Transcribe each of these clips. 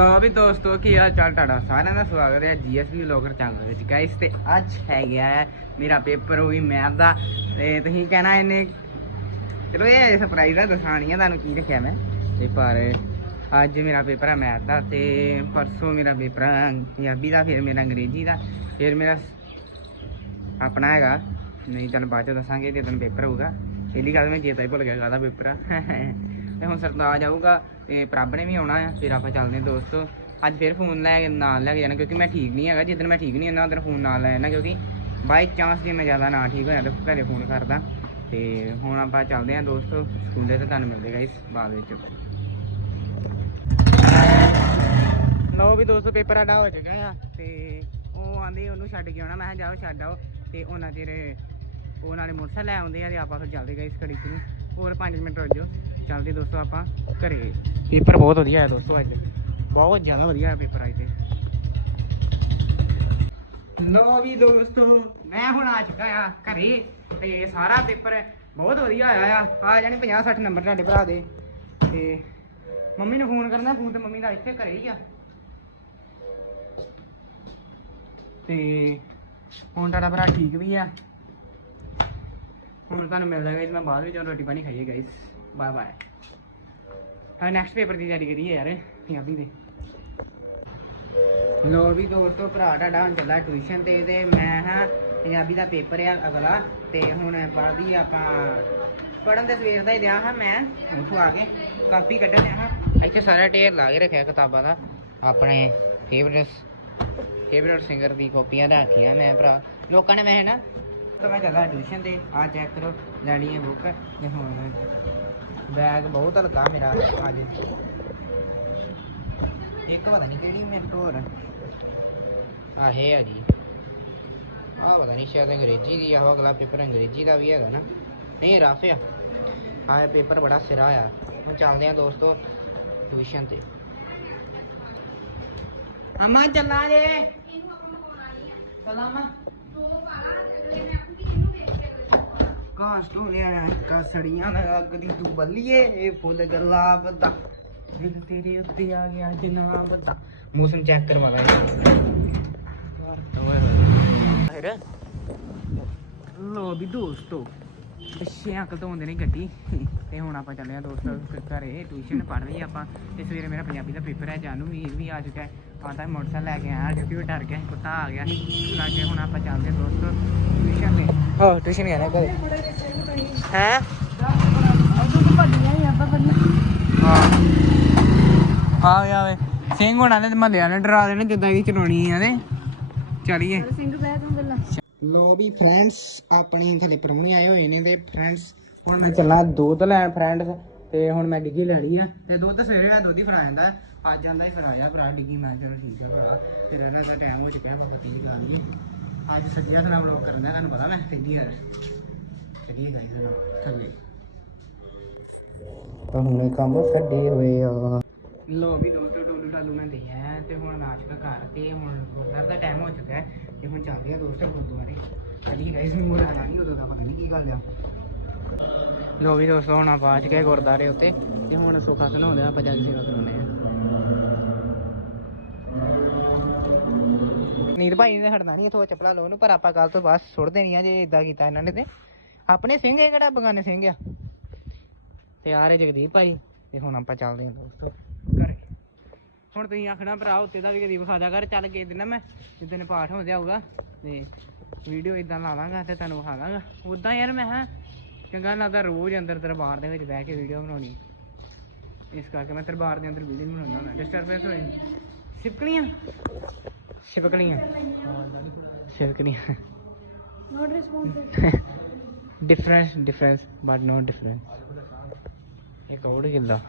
ਲੋ ਵੀ ਦੋਸਤੋ, ਕੀ ਹਾਲ ਚਾਲ ਤੁਹਾਡਾ? ਸਾਰਿਆਂ ਦਾ ਸਵਾਗਤ ਹੈ ਜੀਐਸਬੀ ਵਲੌਗਰ ਚੈਨਲ ਵਿੱਚ ਗਾਇਸ ਤੇ ਅੱਜ ਹੈ ਗਿਆ ਹੈ ਮੇਰਾ ਪੇਪਰ ਹੋਈ ਮੈਥ ਦਾ। ਤੇ ਤੁਸੀਂ ਕਹਿਣਾ ਇਹਨੇ ਚਲੋ ਇਹ ਸਰਪ੍ਰਾਈਜ਼ ਆ ਦਿਖਾਣੀ ਆ ਤੁਹਾਨੂੰ ਕੀ ਰੱਖਿਆ ਮੈਂ। ਤੇ ਪਰ ਅੱਜ ਮੇਰਾ ਪੇਪਰ ਹੈ ਮੈਥ ਦਾ, ਤੇ ਪਰਸੋਂ ਮੇਰਾ ਪੇਪਰ ਹੈ ਪੰਜਾਬੀ ਦਾ, ਫਿਰ ਮੇਰਾ ਅੰਗਰੇਜ਼ੀ ਦਾ, ਫਿਰ ਮੇਰਾ ਆਪਣਾ ਹੈਗਾ। ਨਹੀਂ, ਤੁਹਾਨੂੰ ਬਾਅਦ ਚ ਦੱਸਾਂਗੇ ਜਦੋਂ ਪੇਪਰ ਹੋਊਗਾ। ਪਹਿਲੀ ਗੱਲ ਮੈਂ ਚੇਤਾ ਹੀ ਭੁੱਲ ਗਿਆ ਕਾਹਦਾ ਪੇਪਰ ਆ। ਤੇ ਹੁਣ ਸਰਤਾਜ ਆਊਗਾ ਤੇ ਪ੍ਰਭ ਨੇ ਵੀ ਆਉਣਾ ਆ, ਫਿਰ ਆਪਾਂ ਚੱਲਦੇ ਹਾਂ ਦੋਸਤੋ। ਅੱਜ ਫਿਰ ਫੋਨ ਲੈ ਕੇ ਨਾਲ ਲੈ ਕੇ ਜਾਣਾ, ਕਿਉਂਕਿ ਮੈਂ ਠੀਕ ਨਹੀਂ ਹੈਗਾ। ਜਿੱਦਣ ਮੈਂ ਠੀਕ ਨਹੀਂ ਹੁੰਦਾ, ਉਦੋਂ ਫੋਨ ਨਾਲ ਲੈ ਜਾਣਾ, ਕਿਉਂਕਿ ਬਾਈ ਚਾਂਸ ਜੇ ਮੈਂ ਜ਼ਿਆਦਾ ਨਾ ਠੀਕ ਹੋਇਆ ਤਾਂ ਘਰੇ ਫੋਨ ਕਰਦਾ। ਤੇ ਹੁਣ ਆਪਾਂ ਚੱਲਦੇ ਹਾਂ ਦੋਸਤੋ, ਸਕੂਲ ਦੇ ਤਾਂ ਤੁਹਾਨੂੰ ਮਿਲਦੇ ਗਾਇਸ ਬਾਅਦ ਵਿੱਚ। ਲਓ ਵੀ ਦੋਸਤੋ, ਪੇਪਰ ਸਾਡਾ ਹੋ ਚੁੱਕਾ ਆ, ਤੇ ਉਹ ਆਂਦੇ ਉਹਨੂੰ ਛੱਡ ਕੇ ਆਉਣਾ। ਮੈਂ ਕਿਹਾ, ਜਾਓ ਛੱਡ ਆਓ। ਤੇ ਉਹਨਾਂ ਚਿਰ ਉਹ ਨਾਲੇ ਮੋਟਰਸਾਈਕਲ ਲੈ ਆਉਂਦੇ ਆ ਤੇ ਆਪਾਂ ਫਿਰ ਚੱਲਦੇ ਗਏ ਇਸ ਘੜੀ ਨੂੰ। ਹੋਰ 5 ਮਿੰਟ ਰੁਕ ਜਾਓ। ਚੱਲਦੇ ਦੋਸਤੋ ਆਪਾਂ ਘਰੇ। ਪੇਪਰ ਬਹੁਤ ਵਧੀਆ ਹੈ ਦੋਸਤੋ ਅੱਜ। ਬਹੁਤ ਜ਼ਿਆਦਾ ਵਧੀਆ ਹੈ ਪੇਪਰ ਅੱਜ ਤੇ। ਲੋ ਵੀ ਦੋਸਤੋ ਮੈਂ ਹੁਣ ਆ ਚੁੱਕਾ ਆ ਘਰੇ ਤੇ ਸਾਰਾ ਪੇਪਰ ਬਹੁਤ ਵਧੀਆ ਆਇਆ ਆ। ਆ ਜਾਣੇ 50 60 ਨੰਬਰ ਤੁਹਾਡੇ ਭਰਾ ਦੇ। ਤੇ ਮੰਮੀ ਨੂੰ ਫੋਨ ਕਰਨਾ ਫੋਨ ਤੇ ਮੰਮੀ ਦਾ ਇੱਥੇ ਘਰੇ ਹੀ ਆ। ਤੇ ਹੁਣ ਤੁਹਾਡਾ ਭਰਾ ਠੀਕ ਵੀ ਆ। ਹੁਣ ਤੁਹਾਨੂੰ ਮਿਲਦਾ ਗਾਇਸ ਮੈਂ ਬਾਅਦ ਵਿੱਚ ਜਦੋਂ ਰੋਟੀ ਪਾਣੀ ਖਾਈਏ ਗਾਇਸ ਬਾਏ ਬਾਏ ਹਾਂ ਨੈਕਸਟ ਪੇਪਰ ਦੀ ਤਿਆਰੀ ਕਰੀਏ ਯਾਰ, ਪੰਜਾਬੀ ਦੇ। ਲੋ ਵੀ ਦੋਸਤੋ, ਭਰਾ ਤੁਹਾਡਾ ਹੁਣ ਚੱਲਾ ਟਿਊਸ਼ਨ ਤੇ ਤੇ ਮੈਂ ਹਾਂ ਪੰਜਾਬੀ ਦਾ ਪੇਪਰ ਆ ਅਗਲਾ, ਤੇ ਹੁਣ ਪੜ੍ਹਦੀ ਆਪਾਂ ਪੜਨ ਦੇ ਸਵੇਰ ਦਾ ਹੀ ਦਿਆ ਹਾਂ ਮੈਂ। ਉੱਥੋਂ ਆ ਕੇ ਕਾਪੀ ਕੱਢਣ ਦਿਆ ਹਾਂ। ਇੱਥੇ ਸਾਰਾ ਢੇਰ ਲਾ ਕੇ ਰੱਖਿਆ ਕਿਤਾਬਾਂ ਦਾ। ਆਪਣੇ ਫੇਵਰਟਸ ਫੇਵਰਟ ਸਿੰਗਰ ਦੀ ਕਾਪੀਆਂ ਰੱਖੀਆਂ ਮੈਂ, ਭਰਾ। ਲੋਕਾਂ ਨੇ ਮੈਂ ਹੈ ਨਾ ਤਾਂ ਮੈਂ ਚੱਲਾ ਟਿਊਸ਼ਨ ਤੇ ਆ ਚੈੱਕ ਕਰੋ ਲੈਣੀ ਹੈ ਬੁੱਕ ਤੇ ਹੁਣ ਬੈਗ ਬਹੁਤ ਹਲਕਾ ਮੇਰਾ ਅੱਜ ਇੱਕ ਪਤਾ ਨਹੀਂ ਕਿਹੜੀ ਮਿੰਟ ਹੋਰ। ਆਹੇ ਆ ਜੀ। ਆਹ ਪਤਾ ਨਹੀਂ ਸ਼ਾਇਦ ਅੰਗਰੇਜ਼ੀ ਦੀ ਆਹ ਅਗਲਾ ਪੇਪਰ ਅੰਗਰੇਜ਼ੀ ਦਾ ਵੀ ਹੈਗਾ ਨਾ। ਨਹੀਂ ਰਫ ਆ। ਆਹ ਪੇਪਰ ਬੜਾ ਸਿਰਾ ਆ। ਹੁਣ ਚੱਲਦੇ ਆ ਦੋਸਤੋ ਟਿਊਸ਼ਨ ਤੇ। ਅਮਾ ਚੱਲਾਂ ਜੇ ਕਾਸ਼ ਤੋਂ ਲਿਆ ਕਸੜੀਆਂ ਦਾ ਅੱਗ ਦੀ ਤੂੰ ਬੱਲੀਏ ਇਹ ਫੁੱਲ ਗੁਲਾਬ ਦਾ ਦਿਲ ਤੇਰੇ ਉੱਤੇ ਆ ਗਿਆ ਜਨਾਬ ਦਾ ਮੌਸਮ ਚੈੱਕ ਕਰਵਾ ਲੈ। ਫਿਰ ਲੋ ਵੀ ਦੋਸਤੋ ਪਿੱਛੇ ਅੰਕਲ ਤੋਂ ਆਉਂਦੇ ਨੇ ਗੱਡੀ ਤੇ ਹੁਣ ਆਪਾਂ ਚੱਲੇ ਆ ਦੋਸਤੋ ਘਰੇ ਟਿਊਸ਼ਨ ਪੜ੍ਹ ਲਈ ਆਪਾਂ ਤੇ ਸਵੇਰੇ ਮੇਰਾ ਪੰਜਾਬੀ ਦਾ ਪੇਪਰ ਹੈ ਜਾਨੂ ਵੀ ਵੀ ਆ ਚੁੱਕਾ ਹੈ। ਆਂਦਾ ਮੋਟਰਸਾਈਕਲ ਲੈ ਕੇ ਆਇਆ ਡਿਊਟੀ ਡਰ ਗਿਆ ਸੀ, ਕੁੱਤਾ ਆ ਗਿਆ। ਲਾਗੇ ਹੁਣ ਆਪਾਂ ਚੱਲਦੇ ਹਾਂ ਦੋਸਤੋ ਟਿਊਸ਼ਨ ਤੇ। ਹਾਂ ਟਿਊਸ਼ਨ ਗਿਆ ਨਾ ਘਰੇ। ਹੈ? ਹਾਂ। ਆਵੇ ਆਵੇ। ਸਿੰਘ ਹੋਣਾ ਨੇ ਤੇ ਮਹੱਲੇ ਵਾਲੇ ਡਰਾ ਦੇਣੇ ਜਿੱਦਾਂ ਇਹ ਚਲਾਉਣੀ ਆ ਤੇ। ਚਲੀਏ। ਸਿੰਘ ਬਹਿ ਤੂੰ ਗੱਲਾਂ ਲੋ ਵੀ ਫਰੈਂਡਸ ਆਪਣੇ ਥਲੇ ਪਰਮਣੇ ਆਏ ਹੋਏ ਨੇ ਤੇ ਫਰੈਂਡਸ ਹੁਣ ਮੈਂ ਚੱਲਾਂ ਦੁੱਧ ਲੈਣ ਫਰੈਂਡਸ ਤੇ ਹੁਣ ਮੈਂ ਡਿੱਗੀ ਲੈਣੀ ਆ। ਤੇ ਦੁੱਧ ਸਵੇਰੇ ਆ ਦੁੱਧ ਹੀ ਫੜਾ ਜਾਂਦਾ। ਅੱਜ ਜਾਂਦਾ ਹੀ ਫੜਾਇਆ ਭਰਾ ਡਿੱਗੀ ਮੈਂ ਚਲੋ ਠੀਕ ਹੈ ਭਰਾ। ਫਿਰ ਇਹਨਾਂ ਦਾ ਟਾਈਮ ਹੋ ਚੁੱਕਿਆ ਬਾਬਾ ਪੀਣ ਖਾ ਲਈਏ ਅੱਜ ਸੱਜਿਆ ਥਣਾ ਬਲੌਗ ਕਰਨਾ ਤੁਹਾਨੂੰ ਪਤਾ ਮੈਂ ਪਹਿਲੀ ਵਾਰ ਚੱਲੀਏ ਗਾਇਸ ਨਾ ਥੱਲੇ ਤਾਂ ਹੁਣ ਕੰਮ ਕੱਢੇ ਹੋਏ ਆ। ਲੋ ਵੀ ਦੋਸਤੋ ਟੋਲੂ ਟਾਲੂ ਮੈਂ ਦੇ ਆਇਆ ਤੇ ਹੁਣ ਨਾਚ ਦਾ ਘਰ ਤੇ ਹੁਣ ਗੁਰਦਾਰ ਦਾ ਟਾਈਮ ਹੋ ਚੁੱਕਾ ਹੈ ਤੇ ਹੁਣ ਚੱਲਦੇ ਆ ਦੋਸਤੋ ਗੁਰਦੁਆਰੇ। ਚੱਲੀ ਗਾਇਸ ਨੂੰ ਮੋੜਾ ਨਹੀਂ ਉਦੋਂ ਦਾ ਪਤਾ ਨਹੀਂ ਕੀ ਗੱਲ ਆ। ਲੋ ਵੀ ਦੋਸਤੋ ਹੁਣ ਆਪਾਂ ਆ ਚੁੱਕੇ ਗੁਰਦਾਰੇ ਉੱਤੇ ਤੇ ਹੁਣ ਸੁੱਖਾ ਸੁਣਾਉਂਦੇ ਆ ਆਪਾਂ ਜਾ ਕੇ ਸੇਵਾ ਕਰਾਉਂਦੇ ਆ। ਨੀਰ ਭਾਈ ਨੇ ਹਟਣਾ ਨਹੀਂ ਇਥੋਂ ਚੱਪਲਾਂ ਲੋ ਨੂੰ ਪਰ ਆਪਾਂ ਕੱਲ ਤੋਂ ਬਾਅਦ ਸੁੱਟ ਦੇਣੀਆਂ ਜੇ ਇਦਾਂ ਕੀਤਾ ਇਹਨਾਂ ਨੇ ਤੇ। ਆਪਣੇ ਸਿੰਘ ਇਹ ਕਿਹੜਾ ਬਗਾਨੇ ਸਿੰਘ ਆ? ਤੇ ਆ ਰਹੇ ਜਗਦੀਪ ਭਾਈ, ਤੇ ਹੁਣ ਆਪਾਂ ਚੱਲਦੇ ਹਾਂ ਦੋਸਤੋ ਘਰੇ। ਹੁਣ ਤੁਸੀਂ ਆਖਣਾ ਭਰਾ ਉੱਤੇ ਦਾ ਵੀ ਕਦੀ ਵਿਖਾ ਦਿਆ ਕਰ ਚੱਲ ਕੇ ਦਿਨ ਮੈਂ ਜਿੱਦਣ ਪਾਠ ਹੋ ਜਾਊਗਾ, ਤੇ ਵੀਡੀਓ ਇਦਾਂ ਲਾ ਲਾਂਗਾ ਤੇ ਤੁਹਾਨੂੰ ਵਿਖਾ ਦਾਂਗਾ ਉਦਾਂ ਯਾਰ ਮੈਂ ਹਾਂ, ਚੰਗਾ ਨੀ ਲੱਗਦਾ ਰੋਜ਼ ਅੰਦਰ ਦਰਬਾਰ ਦੇ ਵਿੱਚ ਬਹਿ ਕੇ ਵੀਡੀਓ ਬਣਾਉਣੀ। ਇਸ ਕਰਕੇ ਮੈਂ ਦਰਬਾਰ ਦੇ ਅੰਦਰ ਵੀਡੀਓ ਬਣਾਉਣਾ ਹੁੰਦਾ ਡਿਸਟਰਬੈਂਸ ਹੋਏ। ਸਿਪਕਣੀਆਂ ਸਿਪਕਣੀਆਂ ਸਿਪਕਣੀਆਂ not responsive difference difference but no difference ਇੱਕ ਹੋਰ ਕਿੱਲਾ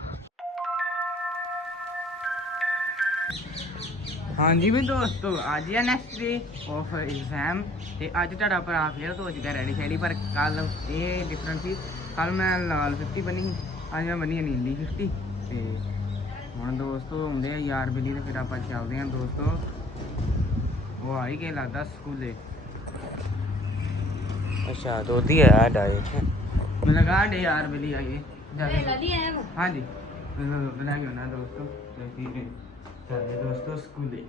ਹਾਂਜੀ ਵੀ ਦੋਸਤੋ ਅੱਜ ਹੈ ਨੈਕਸਟ ਡੇ ਆਫ ਐਗਜ਼ਾਮ ਤੇ ਅੱਜ ਤੁਹਾਡਾ ਭਰਾ ਫੇਰ ਹੋ ਚੁੱਕਾ ਰੈਡੀ ਸ਼ੈਡੀ ਪਰ ਕੱਲ ਇਹ ਡਿਫਰੈਂਟ ਸੀ। ਕੱਲ ਮੈਂ ਲਾਲ 50 ਬਣੀ ਸੀ, ਅੱਜ ਮੈਂ ਬਣੀ ਹੈ ਨੀਲੀ 50 ਤੇ ਹੁਣ ਦੋਸਤੋ ਆਉਂਦੇ ਆ ਯਾਰ ਬੇਲੀ ਤੇ ਫਿਰ ਆਪਾਂ ਚੱਲਦੇ ਆ ਦੋਸਤੋ। ਉਹ ਆਈ ਕੇ ਲੱਗਦਾ ਸਕੂਲੇ? ਅੱਛਾ ਦੋਦੀ ਆ ਡਾਏ ਮੈਨੂੰ ਲਗਾ ਡੇ ਯਾਰ ਬੇਲੀ ਆਈ ਜਾ ਕੇ ਕਦੀ ਆਇਆ ਵਾ ਹਾਂਜੀ। ਮੈਨੂੰ ਬਣਾ ਕੇ ਨਾ ਦੋਸਤੋ। ਤੇ ਠੀਕ ਹੈ ਚੱਲਦੇ ਦੋਸਤੋ ਸਕੂਲੇ।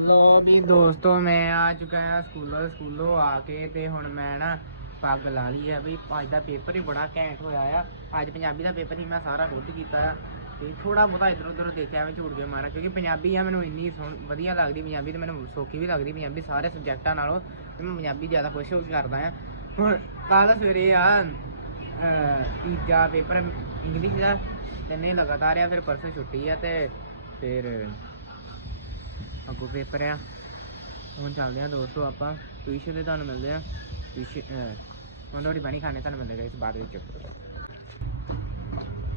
ਲੋ ਵੀ ਦੋਸਤੋ ਮੈਂ ਆ ਚੁੱਕਾ ਹਾਂ ਸਕੂਲੋਂ ਸਕੂਲੋਂ ਆ ਕੇ ਤੇ ਹੁਣ ਮੈਂ ਨਾ ਪੱਗ ਲਾ ਲਈ ਆ ਵੀ ਅੱਜ ਦਾ ਪੇਪਰ ਹੀ ਬੜਾ ਘੈਂਟ ਹੋਇਆ ਆ। ਅੱਜ ਪੰਜਾਬੀ ਦਾ ਪੇਪਰ ਹੀ ਮੈਂ ਸਾਰਾ ਖੁਦ ਕੀਤਾ ਆ। ਤੇ ਥੋੜਾ ਬਹੁਤਾ ਇਧਰ ਉਧਰ ਦੇਖਿਆ ਮੈਂ ਝੂਠ ਕੇ ਮਾਰਾ ਕਿਉਂਕਿ ਪੰਜਾਬੀ ਆ, ਮੈਨੂੰ ਇੰਨੀ ਸੋਹਣ, ਵਧੀਆ ਲੱਗਦੀ ਪੰਜਾਬੀ ਤੇ ਮੈਨੂੰ ਸੌਖੀ ਵੀ ਲੱਗਦੀ ਪੰਜਾਬੀ ਸਾਰੇ ਸਬਜੈਕਟਾਂ ਨਾਲੋਂ ਤੇ ਮੈਂ ਪੰਜਾਬੀ ਜ਼ਿਆਦਾ ਖੁਸ਼ ਹੋ ਕੇ ਕਰਦਾ ਆ। ਹੁਣ ਕੱਲ ਸਵੇਰੇ ਆ ਤੀਜਾ ਪੇਪਰ ਇੰਗਲਿਸ਼ ਦਾ ਤਿੰਨੇ ਲਗਾਤਾਰ ਆ, ਫਿਰ ਪਰਸੋਂ ਛੁੱਟੀ ਆ ਤੇ ਫਿਰ ਅੱਗੋਂ ਪੇਪਰ ਆ। ਹੁਣ ਚੱਲਦੇ ਆ ਦੋਸਤੋ ਆਪਾਂ ਟਿਊਸ਼ਨ ਤੇ ਤੁਹਾਨੂੰ ਮਿਲਦੇ ਆ। ਟਿਊਸ਼ਨ ਹੁਣ ਰੋਟੀ ਪਾਣੀ ਖਾਣੇ, ਤੁਹਾਨੂੰ ਮਿਲੇਗਾ ਇਸ ਬਾਅਦ ਵਿੱਚ।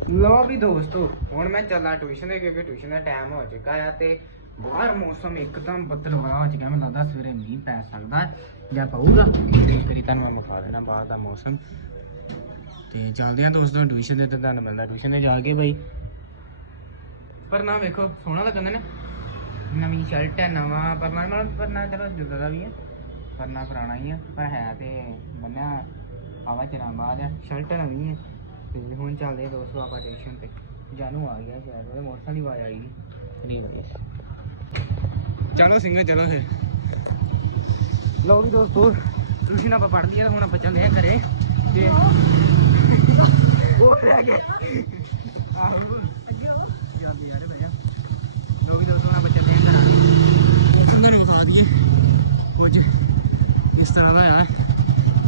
ਲੋ ਵੀ ਦੋਸਤੋ, ਹੁਣ ਮੈਂ ਚੱਲਾ ਟਿਊਸ਼ਨ ਦੇ ਕਿਉਂਕਿ ਟਿਊਸ਼ਨ ਦਾ ਟਾਈਮ ਹੋ ਚੁੱਕਾ ਆ ਤੇ ਬਾਹਰ ਮੌਸਮ ਇੱਕਦਮ ਬੱਦਲ ਹੋ ਚੁੱਕਾ ਮੈਨੂੰ ਲੱਗਦਾ ਸਵੇਰੇ ਮੀਂਹ ਪੈ ਸਕਦਾ ਜਾਂ ਪਊਗਾ। ਤੇ ਕਰੀ ਤੁਹਾਨੂੰ ਮੈਂ ਵਿਖਾ ਦੇਣਾ ਬਾਹਰ ਦਾ ਮੌਸਮ। ਤੇ ਚੱਲਦੇ ਆ ਦੋਸਤੋ ਟਿਊਸ਼ਨ ਤੇ ਤੇ ਤੁਹਾਨੂੰ ਮਿਲਦਾ ਟਿਊਸ਼ਨ ਤੇ ਜਾ ਕੇ ਬਈ। ਪਰ ਨਾ ਵੇਖੋ, ਸੋਹਣਾ ਲੱਗਦਾ ਨਾ। ਨਵੀਂ ਸ਼ਰਟ ਹੈ, ਨਵਾਂ ਪਰਨਾ, ਮਤਲਬ ਪਰਨਾ ਚਲੋ ਜੁਦਾ ਦਾ ਵੀ ਹੈ ਪਰਨਾ ਪੁਰਾਣਾ ਹੀ ਆ, ਪਰ ਹੈ ਤੇ ਬੰਨਿਆ ਆਵਾ ਚਰਾਂ ਬਾਅਦ ਸ਼ਰਟ ਨਵੀਂ ਹੈ ਤੇ ਹੁਣ ਚੱਲਦੇ ਆ ਦੋਸਤੋ ਆਪਾਂ ਟਿਊਸ਼ਨ ਤੇ। ਜਾਨੂ ਆ ਗਿਆ ਸ਼ਾਇਦ ਉਹਦੇ ਮੋਟਰਸਾਈਕਲ ਦੀ ਆਵਾਜ਼ ਆਈ। ਨਹੀਂ ਆਈ। ਚਲੋ ਸਿੰਘ ਚਲੋ ਫਿਰ। ਲਓ ਵੀ ਦੋਸਤੋ ਟਿਊਸ਼ਨ ਆਪਾਂ ਪੜ੍ਹ ਲਿਆ ਹੁਣ ਆਪਾਂ ਚੱਲਦੇ ਆ ਘਰੇ। ਤੇ ਉਹ ਰਹਿ ਗਏ। ਆਹੋ। ਜਲਦੀ ਯਾਰ ਭਈਆ ਲੋਕ ਜਦੋਂ ਸੋਨਾ ਬੱਚੇ ਦੇ ਘਰਾਂ ਮੌਸਮ ਦਾ ਵਿਖਾ ਦਈਏ। ਕੁਝ ਇਸ ਤਰ੍ਹਾਂ ਦਾ ਆ।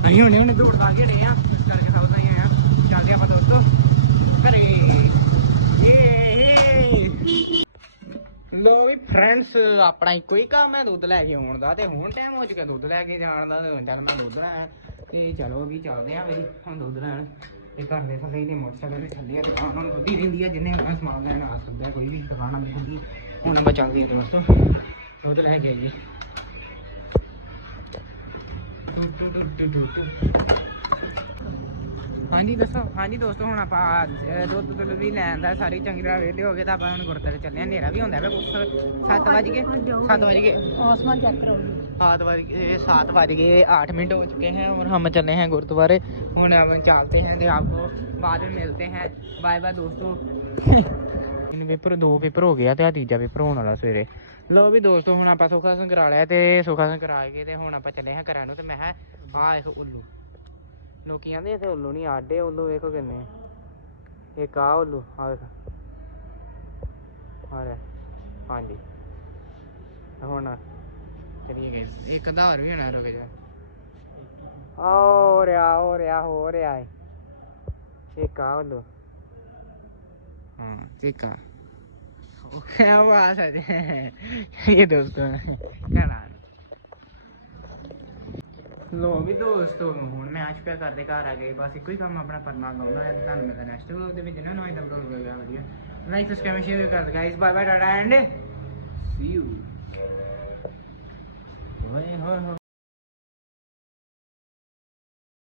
ਅਸੀਂ ਹੁਣੇ ਹੁਣੇ ਦੌੜ ਲਾ ਕੇ ਡੇ ਆ ਚੱਲ ਕੇ ਸਭ ਤਾਂ ਆਇਆ ਚੱਲਦੇ ਆਪਾਂ ਦੋਸਤੋ। ਘਰੇ। ਲੋ ਵੀ ਫਰੈਂਡਸ, ਆਪਣਾ ਇੱਕੋ ਹੀ ਕੰਮ ਹੈ ਦੁੱਧ ਲੈ ਕੇ ਆਉਣ ਦਾ ਤੇ ਹੁਣ ਟਾਈਮ ਹੋ ਚੁੱਕਾ ਦੁੱਧ ਲੈ ਕੇ ਜਾਣ ਦਾ ਤੇ ਚੱਲ ਮੈਂ ਦੁੱਧ ਲੈਣ। ਤੇ ਚਲੋ ਵੀ ਚੱਲਦੇ ਆ ਵੀ ਹੁਣ ਦੁੱਧ ਲੈਣ। ਤੇ ਘਰ ਦੇ ਫਸੇ ਨੇ ਮੋਟਰਸਾਈਕਲ ਤੇ ਥੱਲੇ ਆ ਦੁਕਾਨ ਉਹਨਾਂ ਨੂੰ ਖੁੱਦੀ ਰਹਿੰਦੀ ਆ, ਜਿੰਨੇ ਉਹਨਾਂ ਸਮਾਨ ਲੈਣ ਆ ਸਕਦਾ ਕੋਈ ਵੀ ਦੁਕਾਨ ਆ ਖੁੱਦੀ ਹੁਣ ਆਪਾਂ ਚੱਲਦੇ ਆ ਦੋਸਤੋ, ਦੁੱਧ ਲੈ ਕੇ ਆਈਏ। ਟੂ ਟੂ ਟੂ ਟੂ ਟੂ ਟੂ। ਹਾਂਜੀ ਦੱਸੋ ਹਾਂਜੀ ਦੋਸਤੋ ਹੁਣ ਆਪਾਂ ਅਹ, ਦੁੱਧ ਦੁੱਧ ਵੀ ਲੈਣ ਦਾ ਸਾਰੀ ਚੰਗੀ ਤਰ੍ਹਾਂ ਵਿਹਲੇ ਹੋ ਗਏ ਤਾਂ ਆਪਾਂ ਹੁਣ ਗੁਰਦੁਆਰੇ ਚੱਲੇ ਆ ਹਨੇਰਾ ਵੀ ਹੁੰਦਾ ਵਾ ਕੁਛ 7 ਵਜ ਗਏ 7 ਵਜ ਗਏ आसमान चेक करो सात बज गए सात बज गए आठ मिनट हो चुके हैं और हम चले हैं गुरुद्वारे ਹੁਣ हम चलते हैं तो आपको बाद में मिलते हैं बाय बाय दोस्तों ਇਹਨ ਪੇਪਰ ਦੋ ਪੇਪਰ ਹੋ ਗਿਆ ਤੇ ਆ ਤੀਜਾ ਪੇਪਰ ਹੋਣ ਵਾਲਾ ਸਵੇਰੇ ਲਓ ਵੀ ਦੋਸਤੋ ਹੁਣ ਆਪਾਂ ਸੁਖਾ ਸਿੰਘ ਕਰਾ ਲਿਆ ਤੇ ਸੁਖਾ ਸਿੰਘ ਕਰਾ ਕੇ ਤੇ ਹੁਣ ਆਪਾਂ ਚੱਲੇ ਹਾਂ ਘਰਾਂ ਨੂੰ ਤੇ ਮੈਂ ਕਿਹਾ ਆ ਇੱਕ ਉੱਲੂ ਲੋਕੀ ਕਹਿੰਦੇ ਇੱਥੇ ਉੱਲੂ ਨਹੀਂ ਆਡੇ ਉੱਲੂ ਵੇਖੋ ਕਿੰਨੇ ਇੱਕ ਆ ਉੱਲੂ ਆ ਵੇਖ ਆ ਲੈ ਹਾਂਜੀ ਹੁਣ ਚਲੀਏ ਗਏ ਇੱਕ ਦਾ ਹੋਰ ਵੀ ਹੋਣਾ ਰੁਕ ਜਾ ਹੋ ਰਿਹਾ ਹੋ ਰਿਹਾ ਹੋ ਰਿਹਾ ਏ ਇੱਕ ਆ ਉੱਲੂ हाँ ठीक है क्या बात है ये दोस्तों कहना ਲੋ ਵੀ ਦੋਸਤੋ ਹੁਣ ਮੈਂ ਆ ਚੁੱਕਿਆ ਘਰ ਦੇ ਘਰ ਆ ਗਏ ਬਸ ਇੱਕੋ ਹੀ ਕੰਮ ਆਪਣਾ ਪਰਨਾ ਲਾਉਣਾ ਹੈ। ਤੁਹਾਨੂੰ ਮਿਲਦਾ ਨੈਕਸਟ ਵਲੋਗ ਦੇ ਵਿੱਚ। ਨਾ ਨਵਾਂ ਇਦਾਂ ਵਲੋਗ ਹੋਵੇਗਾ ਵਧੀਆ। ਲਾਈਕ ਸਬਸਕ੍ਰਾਈਬ ਸ਼ੇਅਰ ਕਰ guys bye bye tata and see you ਹੋਏ ਹੋਏ